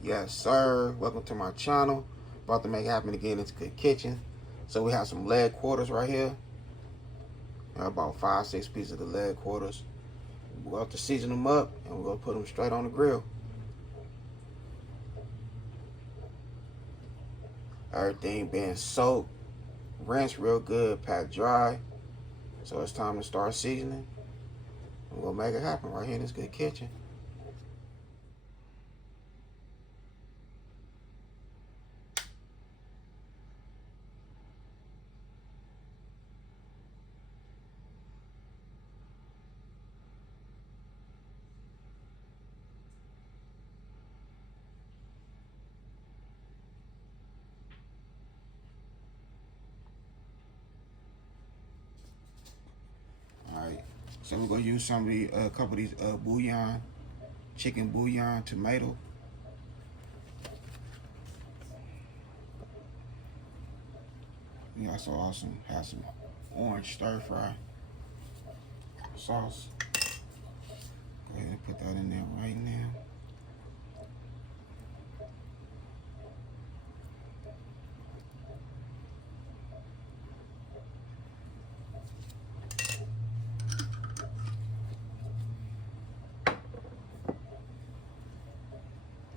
Yes, sir. Welcome to my channel. About to make it happen again. It's Good Kitchen. So we have some leg quarters right here. About 5-6 pieces of the leg quarters. We're going to season them up and we're going to put them straight on the grill. Everything being soaked, rinsed real good, packed dry. So it's time to start seasoning. We're going to make it happen right here in this Good Kitchen. Alright, so we're going to use some of the, a couple of these bouillon, chicken bouillon, tomato. We also have some orange stir fry sauce. Go ahead and put that in there right now.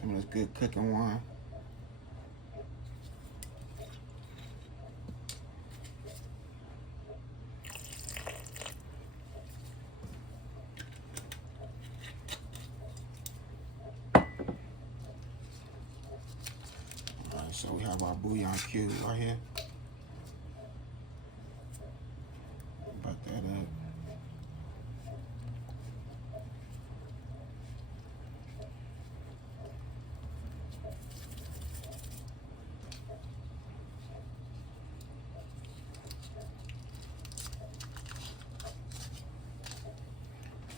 Some of this good cooking wine. Alright, so we have our bouillon cube right here. Butt that up.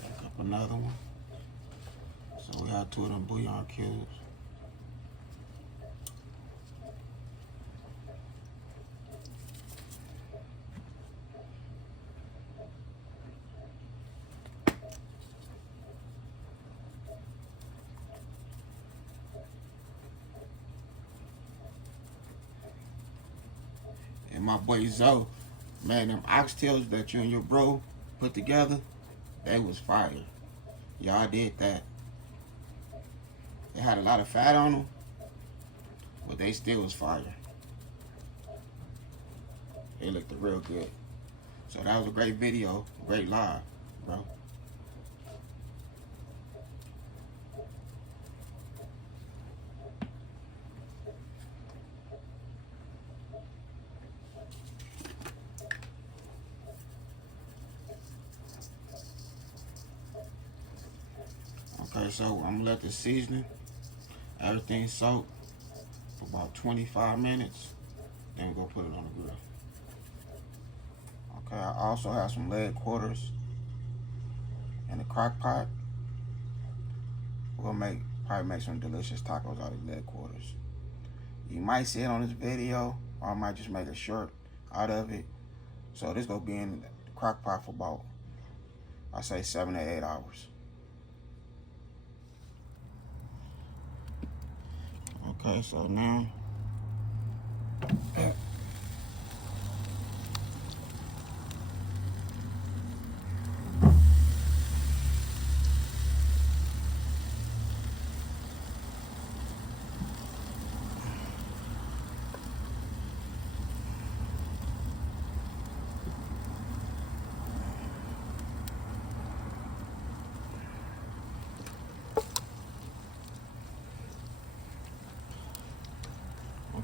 Pick up another one. So we have 2 of them bouillon cubes. And my boy Zoe, man, them oxtails that you and your bro put together, they was fire. Y'all did that. They had a lot of fat on them, but they still was fire. They looked real good. So that was a great video, great live, bro. Okay, so I'm gonna let the seasoning, everything soak for about 25 minutes. Then we're gonna put it on the grill. Okay, I also have some leg quarters in the crock pot. We're gonna probably make some delicious tacos out of leg quarters. You might see it on this video, or I might just make a short out of it. So this gonna be in the crock pot for about, I say 7 to 8 hours. Okay, so now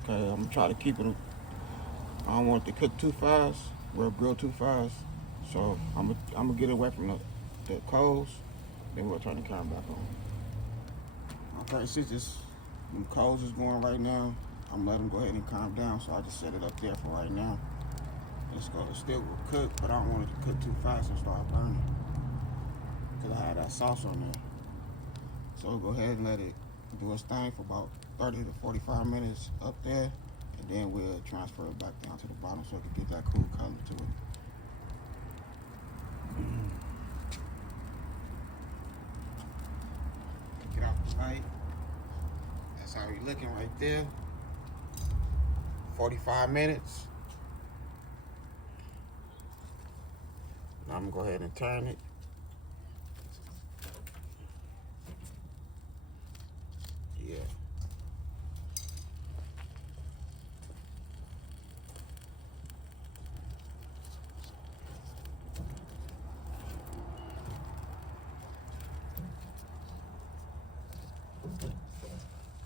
okay, I'm gonna try to keep it. I don't want it to cook too fast, or grill too fast. So I'm gonna get away from the coals. Then we'll turn the camera back on. Okay, see this coals is going right now. I'm letting them go ahead and calm down. So I just set it up there for right now. It's still will cook, but I don't want it to cook too fast and start burning, because I have that sauce on there. So we'll go ahead and let it do its thing for about 30 to 45 minutes up there, and then we'll transfer it back down to the bottom so it can get that cool color to it. Take it out the light. That's you're looking right there. 45 minutes. Now I'm gonna go ahead and turn it. Yeah.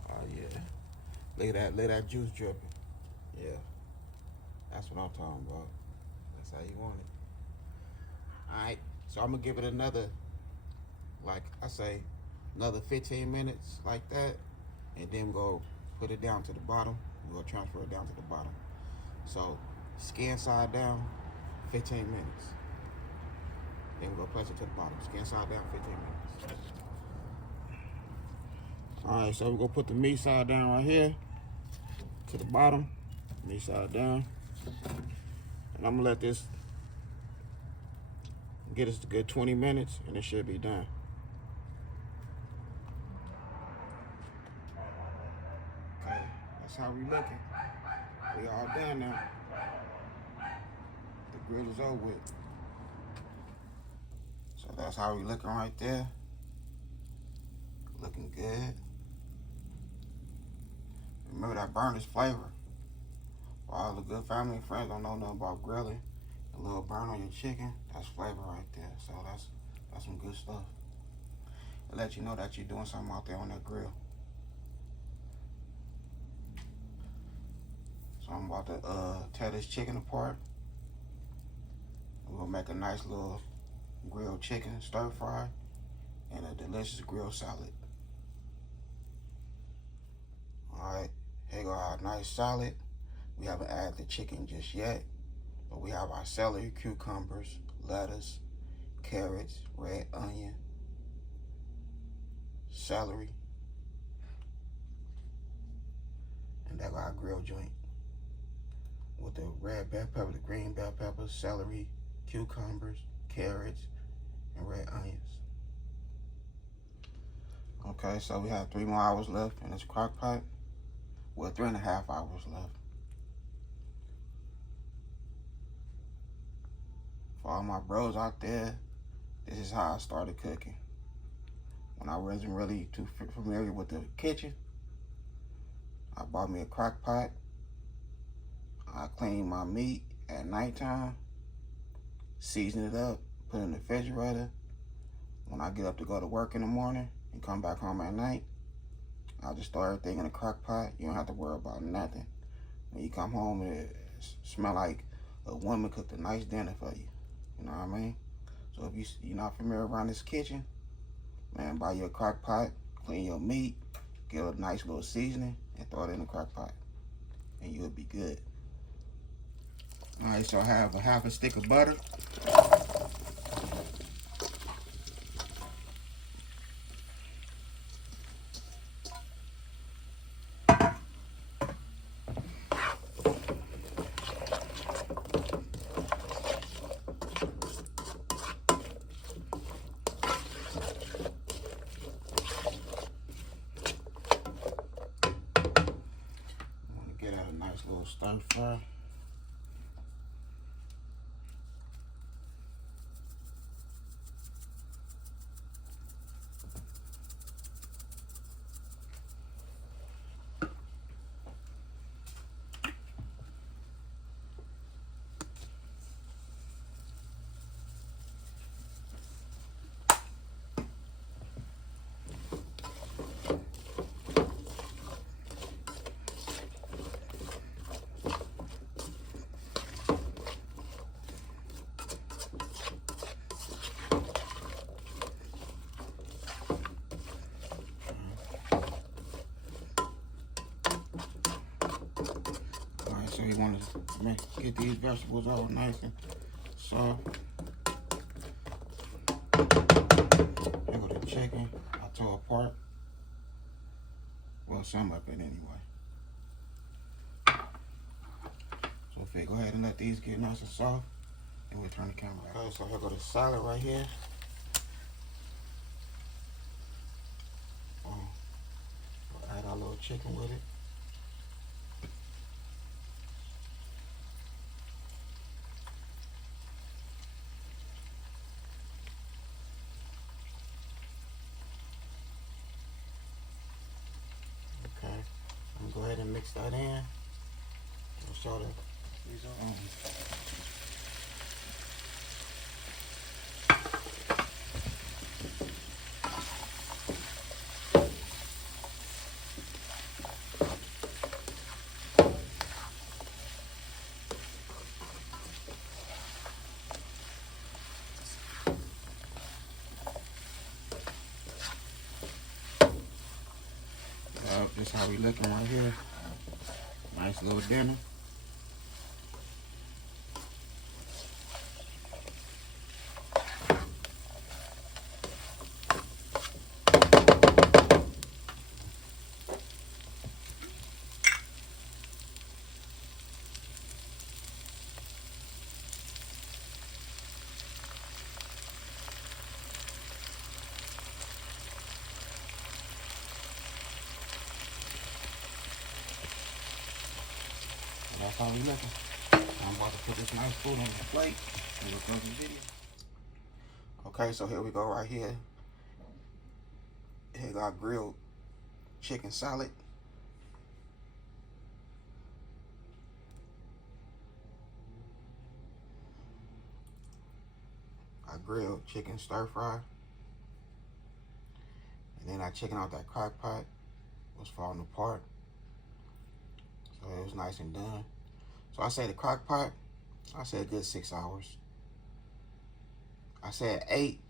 Oh yeah. Let that juice dripping. Yeah. That's what I'm talking about. That's how you want it. Alright. So I'm gonna give it another, like I say, another 15 minutes like that. And then go put it down to the bottom. We'll transfer it down to the bottom. So skin side down, 15 minutes. Then we'll place it to the bottom. Skin side down, 15 minutes. Alright, so we're gonna put the meat side down right here to the bottom. Meat side down. And I'm gonna let this get us a good 20 minutes and it should be done. Okay, that's how we looking. We all done now. The grill is over with. So that's how we looking right there. Looking good. Remember that burn is flavor. For all the good family and friends don't know nothing about grilling, a little burn on your chicken, that's flavor right there. So that's some good stuff. It lets you know that you're doing something out there on that grill. So I'm about to tear this chicken apart. We're gonna make a nice little grilled chicken stir fry and a delicious grilled salad. Alright, here go our nice salad. We haven't added the chicken just yet, but we have our celery, cucumbers, lettuce, carrots, red onion, celery, and that got our grilled joint with the red bell pepper, the green bell peppers, celery, cucumbers, carrots, and red onions. Okay, so we have 3 more hours left in this crock pot. Well, 3.5 hours left. For all my bros out there, this is how I started cooking. When I wasn't really too familiar with the kitchen, I bought me a crock pot. I cleaned my meat at nighttime, season it up, put it in the refrigerator. When I get up to go to work in the morning and come back home at night, I'll just throw everything in the crock pot. You don't have to worry about nothing. When you come home, it smell like a woman cooked a nice dinner for you. You know what I mean? So if you're not familiar around this kitchen, man, buy you a crock pot, clean your meat, get a nice little seasoning, and throw it in the crock pot, and you'll be good. All right, so I have a half a stick of butter. Get out a nice little stir fry. So you want to get these vegetables all nice and soft. Here go the chicken. I tore apart. Well, some of it anyway. So if you go ahead and let these get nice and soft, and we'll turn the camera out. Okay, so here go the salad right here. We'll add our little grilled chicken with it. Okay, I'm gonna go ahead and mix that in. I'll show that these are on. This how we looking right here. Nice little dinner. That's how we looking. I'm about to put this nice food on the plate and we'll close the video. Okay, so here we go right here. Here got grilled chicken salad. I grilled chicken stir fry. And then I checking out that crock pot. Was falling apart. So it was nice and done. So I say the crock pot, I said a good 6 hours. I said 8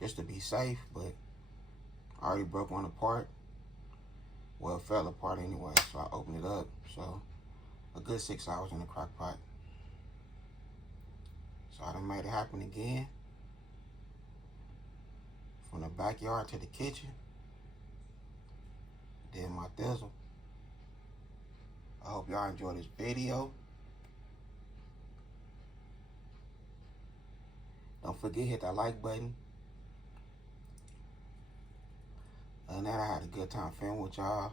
just to be safe, but I already broke one apart. Well, it fell apart anyway, so I opened it up. So a good 6 hours in the crock pot. So I done made it happen again. From the backyard to the kitchen. Did my thizzle. I hope y'all enjoy this video. Don't forget, hit that like button. Other than that, I had a good time filming with y'all.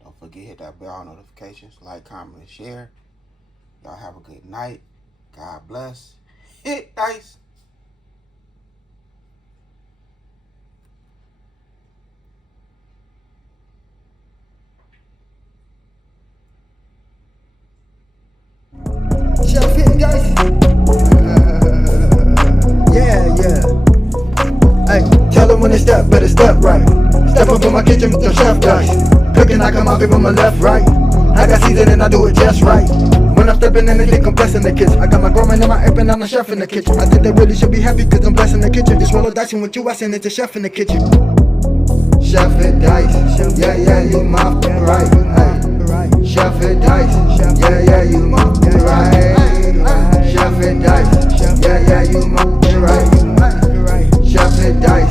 Don't forget, hit that bell notifications, like, comment, and share. Y'all have a good night. God bless. Hit dice. Chef hit dice. Yeah. Hey, tell them when they step, better step right. Step up in my kitchen with them chef dice. Cooking, I come out from my left, right. I got season and I do it just right. When I'm stepping in the dick, I'm blessing the kitchen. I got my grandma and my app and I'm the chef in the kitchen. I think they really should be happy cause I'm blessing the kitchen. Just roll a dice and with you, I send it to chef in the kitchen. Chef hit dice. Yeah, you my right. Hey. Chef hit dice. Yeah, you my right. Chef hit dice. Yeah, you my right. Chef hit dice.